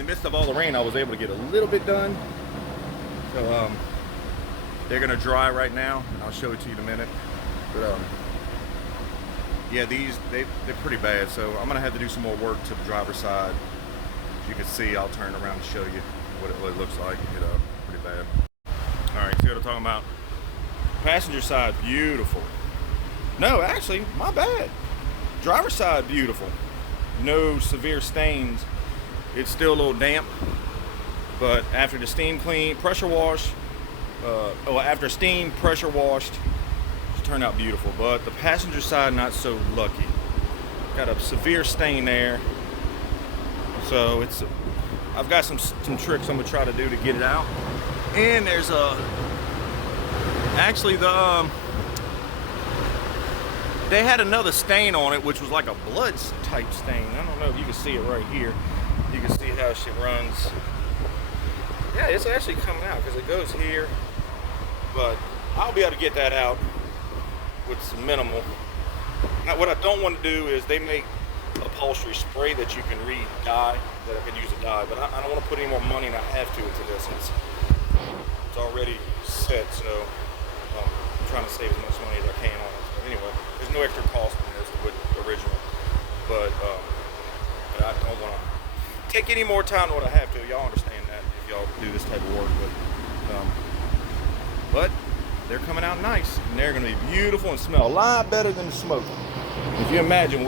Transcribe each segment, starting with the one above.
the midst of all the rain, I was able to get a little bit done. So they're gonna dry right now, and I'll show it to you in a minute. But yeah, they're pretty bad. So I'm gonna have to do some more work to the driver's side. As you can see, I'll turn around and show you what it looks like. Pretty bad. All right, see what I'm talking about? Passenger side, beautiful. No, actually, my bad. Driver's side, beautiful. No severe stains. It's still a little damp, but after the steam clean, pressure wash, after steam, pressure washed, it's turned out beautiful. But the passenger side, not so lucky. Got a severe stain there. So I've got some tricks I'm gonna try to do to get it out. And there's actually they had another stain on it, which was like a blood type stain. I don't know if you can see it right here. You can see how she runs. Yeah, it's actually coming out because it goes here. But I'll be able to get that out with some minimal. Now, what I don't want to do is they make upholstery spray that you can re-dye, that I can use to dye, but I don't want to put any more money than I have to into this. It's already set, so I'm trying to save as much money as I can on it. But anyway, there's no extra cost in this with the original, but I don't want to take any more time than what I have to. Y'all understand that if y'all do this type of work, but they're coming out nice, and they're going to be beautiful and smell a lot better than the smoke. If you imagine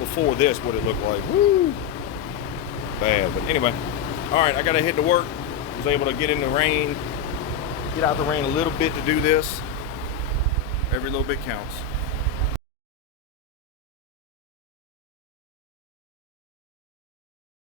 before this, what it looked like, woo, bad. But anyway, all right, I got to hit to work. I was able to get in the rain, get out the rain a little bit to do this. Every little bit counts.